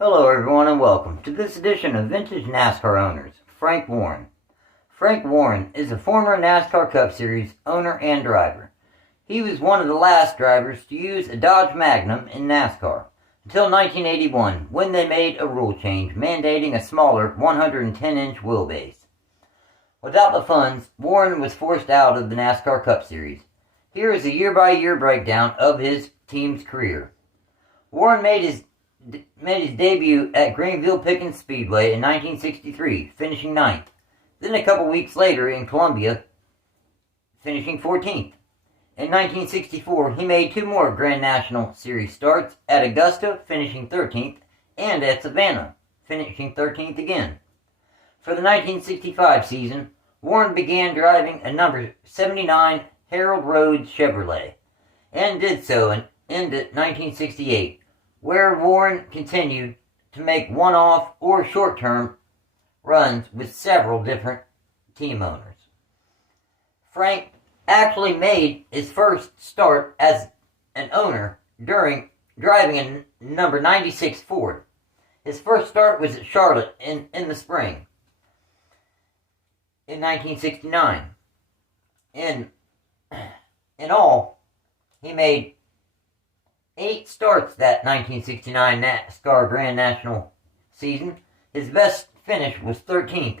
Hello everyone and welcome to this edition of Vintage NASCAR Owners, Frank Warren. Frank Warren is a former NASCAR Cup Series owner and driver. He was one of the last drivers to use a Dodge Magnum in NASCAR, until 1981 when they made a rule change mandating a smaller 110-inch wheelbase. Without the funds, Warren was forced out of the NASCAR Cup Series. Here is a year-by-year breakdown of his team's career. Warren made his debut at Greenville-Pickens Speedway in 1963, finishing 9th. Then a couple weeks later in Columbia, finishing 14th. In 1964, he made two more Grand National Series starts, at Augusta, finishing 13th, and at Savannah, finishing 13th again. For the 1965 season, Warren began driving a number 79 Harold Rhodes Chevrolet, and did so in 1968, where Warren continued to make one-off or short-term runs with several different team owners. Frank actually made his first start as an owner during driving a number 96 Ford. His first start was at Charlotte in the spring in 1969. In all, he made 8 starts that 1969 NASCAR Grand National season. His best finish was 13th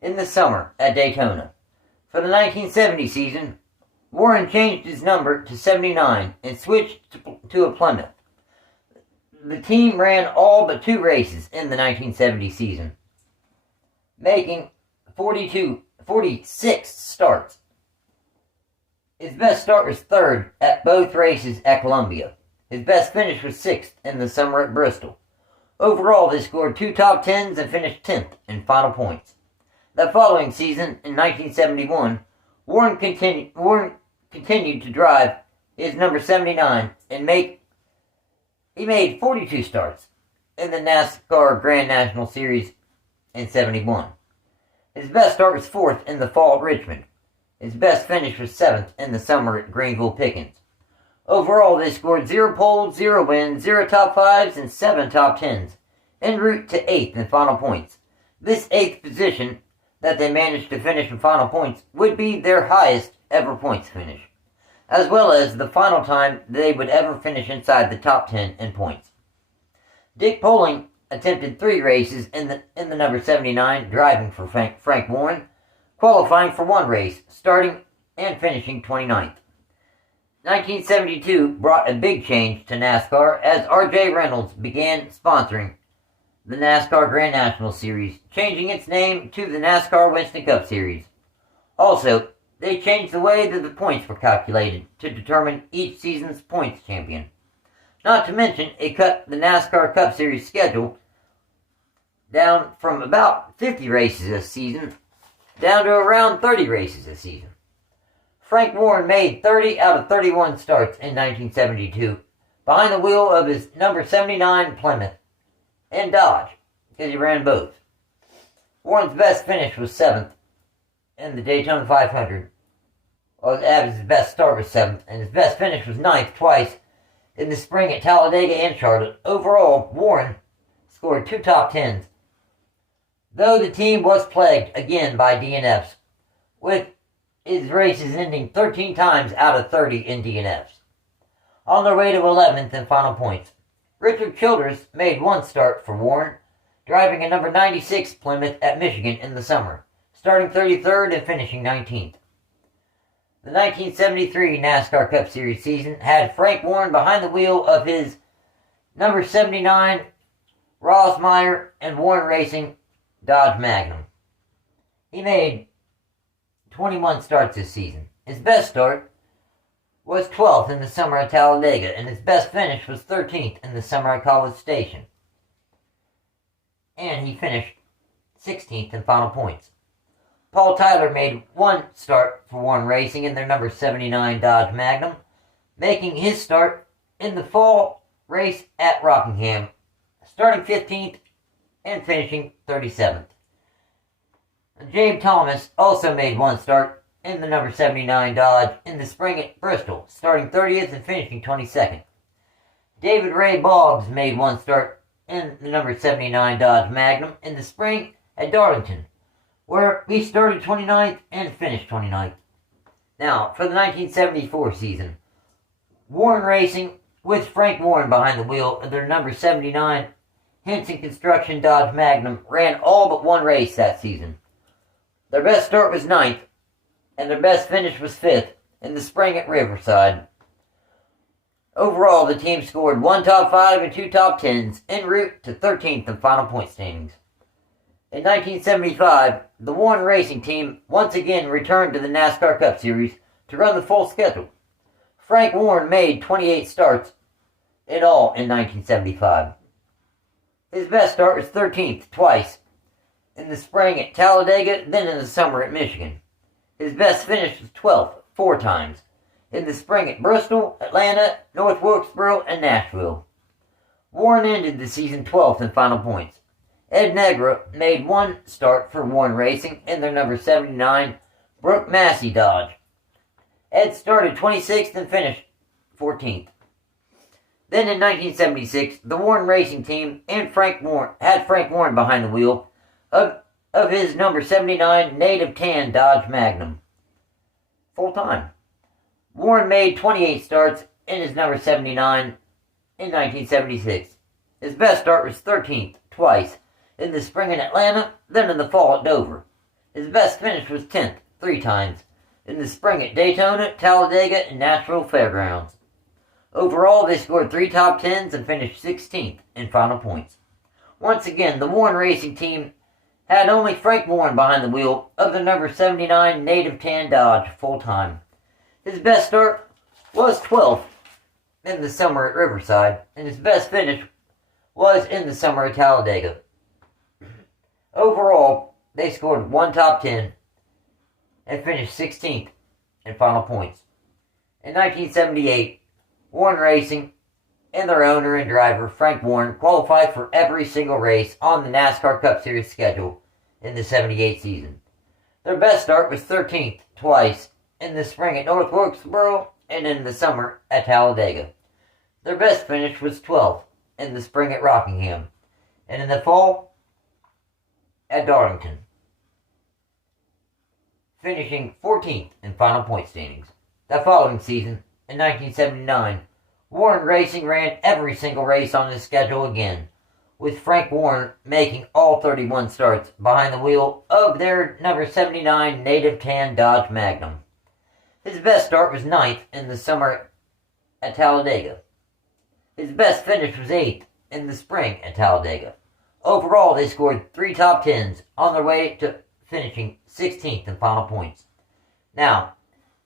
in the summer at Daytona. For the 1970 season, Warren changed his number to 79 and switched to a Plymouth. The team ran all but 2 races in the 1970 season, making 46 starts. His best start was 3rd at both races at Columbia. His best finish was 6th in the summer at Bristol. Overall, they scored 2 top 10s and finished 10th in final points. That following season, in 1971, Warren continued to drive his number 79 and he made 42 starts in the NASCAR Grand National Series in 71. His best start was 4th in the fall at Richmond. His best finish was 7th in the summer at Greenville-Pickens. Overall, they scored 0 poles, 0 wins, 0 top 5s, and 7 top 10s, en route to 8th in final points. This 8th position that they managed to finish in final points would be their highest ever points finish, as well as the final time they would ever finish inside the top 10 in points. Dick Poling attempted 3 races in the number 79, driving for Frank Warren, qualifying for 1 race, starting and finishing 29th. 1972 brought a big change to NASCAR as R.J. Reynolds began sponsoring the NASCAR Grand National Series, changing its name to the NASCAR Winston Cup Series. Also, they changed the way that the points were calculated to determine each season's points champion. Not to mention, it cut the NASCAR Cup Series schedule down from about 50 races a season down to around 30 races a season. Frank Warren made 30 out of 31 starts in 1972, behind the wheel of his number 79 Plymouth and Dodge, because he ran both. Warren's best finish was 7th in the Daytona 500. His best start was 7th, and his best finish was 9th twice in the spring at Talladega and Charlotte. Overall, Warren scored 2 top 10s, though the team was plagued again by DNFs, with his races ending 13 times out of 30 in DNFs. On their way to 11th in final points, Richard Childress made 1 start for Warren, driving a number 96 Plymouth at Michigan in the summer, starting 33rd and finishing 19th. The 1973 NASCAR Cup Series season had Frank Warren behind the wheel of his number 79 Rossmeyer and Warren Racing Dodge Magnum. He made 21 starts this season. His best start was 12th in the summer at Talladega, and his best finish was 13th in the summer at College Station. And he finished 16th in final points. Paul Tyler made 1 start for Warren Racing in their number 79 Dodge Magnum, making his start in the fall race at Rockingham, starting 15th and finishing 37th. James Thomas also made 1 start in the number 79 Dodge in the spring at Bristol, starting 30th and finishing 22nd. David Ray Boggs made 1 start in the number 79 Dodge Magnum in the spring at Darlington, where he started 29th and finished 29th. Now, for the 1974 season, Warren Racing, with Frank Warren behind the wheel of their number 79 Henson Construction Dodge Magnum, ran all but one race that season. Their best start was 9th, and their best finish was 5th in the spring at Riverside. Overall, the team scored 1 top 5 and 2 top 10s en route to 13th in final point standings. In 1975, the Warren Racing team once again returned to the NASCAR Cup Series to run the full schedule. Frank Warren made 28 starts in all in 1975. His best start was 13th twice, in the spring at Talladega, then in the summer at Michigan. His best finish was 12th 4 times, in the spring at Bristol, Atlanta, North Wilkesboro, and Nashville. Warren ended the season 12th in final points. Ed Negra made 1 start for Warren Racing in their number 79 Brooke Massey Dodge. Ed started 26th and finished 14th. Then in 1976, the Warren Racing team and Frank Warren behind the wheel of his number 79 Native Tan Dodge Magnum full time. Warren made 28 starts in his number 79 in 1976. His best start was 13th twice, in the spring in Atlanta, then in the fall at Dover. His best finish was 10th 3 times, in the spring at Daytona, Talladega, and Nashville Fairgrounds. Overall, they scored 3 top 10s and finished 16th in final points. Once again, the Warren Racing team had only Frank Warren behind the wheel of the number 79 Native Tan Dodge full time. His best start was 12th in the summer at Riverside, and his best finish was in the summer at Talladega. Overall, they scored 1 top 10 and finished 16th in final points. In 1978, Warren Racing and their owner and driver, Frank Warren, qualified for every single race on the NASCAR Cup Series schedule in the 78 season. Their best start was 13th twice, in the spring at North Wilkesboro and in the summer at Talladega. Their best finish was 12th in the spring at Rockingham, and in the fall at Darlington, finishing 14th in final point standings. The following season, in 1979, Warren Racing ran every single race on the schedule again, with Frank Warren making all 31 starts behind the wheel of their number 79 Native Tan Dodge Magnum. His best start was 9th in the summer at Talladega. His best finish was 8th in the spring at Talladega. Overall, they scored 3 top 10s on their way to finishing 16th in final points. Now,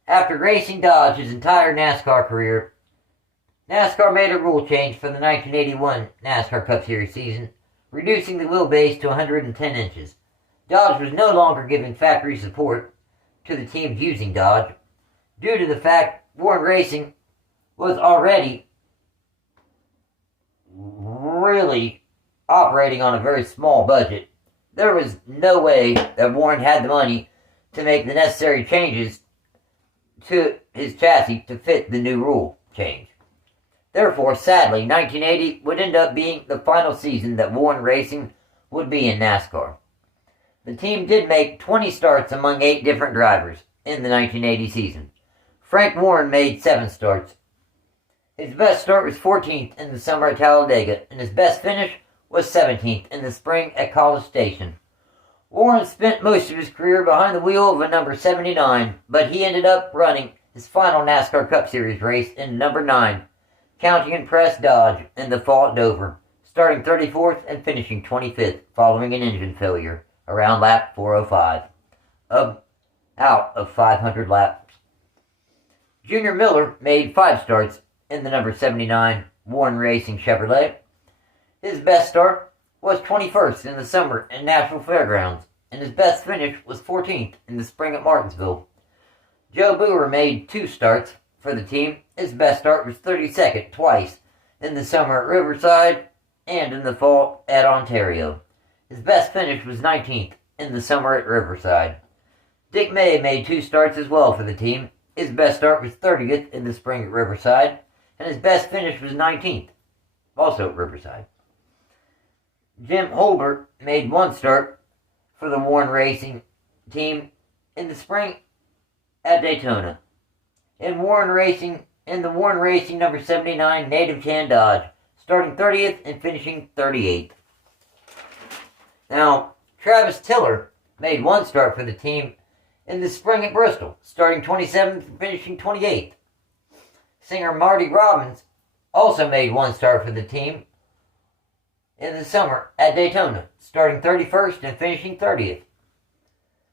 after racing Dodge his entire NASCAR career, NASCAR made a rule change for the 1981 NASCAR Cup Series season, reducing the wheelbase to 110 inches. Dodge was no longer giving factory support to the teams using Dodge, due to the fact Warren Racing was already really operating on a very small budget. There was no way that Warren had the money to make the necessary changes to his chassis to fit the new rule change. Therefore, sadly, 1980 would end up being the final season that Warren Racing would be in NASCAR. The team did make 20 starts among 8 different drivers in the 1980 season. Frank Warren made 7 starts. His best start was 14th in the summer at Talladega, and his best finish was 17th in the spring at College Station. Warren spent most of his career behind the wheel of a number 79, but he ended up running his final NASCAR Cup Series race in number 9, County and Press Dodge, in the fall at Dover, starting 34th and finishing 25th following an engine failure around lap 405, out of 500 laps. Junior Miller made 5 starts in the number 79 Warren Racing Chevrolet. His best start was 21st in the summer at Nashville Fairgrounds, and his best finish was 14th in the spring at Martinsville. Joe Boer made 2 starts for the team. His best start was 32nd twice, in the summer at Riverside and in the fall at Ontario. His best finish was 19th in the summer at Riverside. Dick May made 2 starts as well for the team. His best start was 30th in the spring at Riverside, and his best finish was 19th, also at Riverside. Jim Holbert made one start for the Warren Racing team in the spring at Daytona. In the Warren Racing number 79 Native Tan Dodge, starting 30th and finishing 38th. Now, Travis Tiller made one start for the team in the spring at Bristol, starting 27th and finishing 28th. Singer Marty Robbins also made one start for the team in the summer at Daytona, starting 31st and finishing 30th.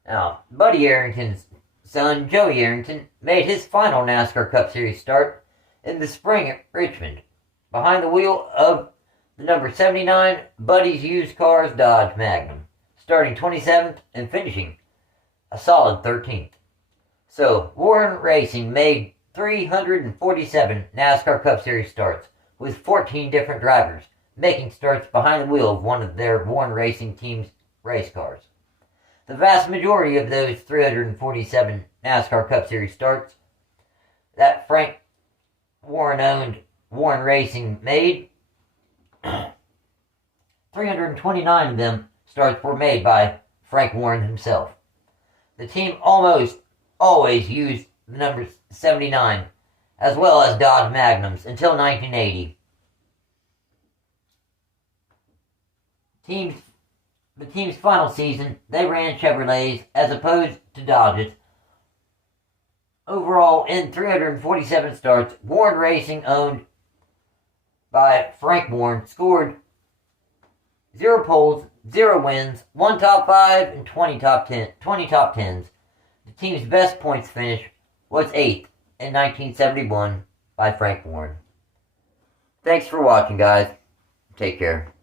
Now, Buddy Arrington's son, Joey Arrington, made his final NASCAR Cup Series start in the spring at Richmond, behind the wheel of the number 79 Buddy's Used Cars Dodge Magnum, starting 27th and finishing a solid 13th. So, Warren Racing made 347 NASCAR Cup Series starts, with 14 different drivers making starts behind the wheel of one of their Warren Racing team's race cars. The vast majority of those 347 NASCAR Cup Series starts that Frank Warren-owned Warren Racing made, 329 of them starts were made by Frank Warren himself. The team almost always used the number 79 as well as Dodge Magnums until 1980. The team's final season, they ran Chevrolets as opposed to Dodges. Overall, in 347 starts, Warren Racing, owned by Frank Warren, scored 0 poles, 0 wins, 1 top 5, and 20 top 10s. The team's best points finish was 8th in 1971 by Frank Warren. Thanks for watching, guys. Take care.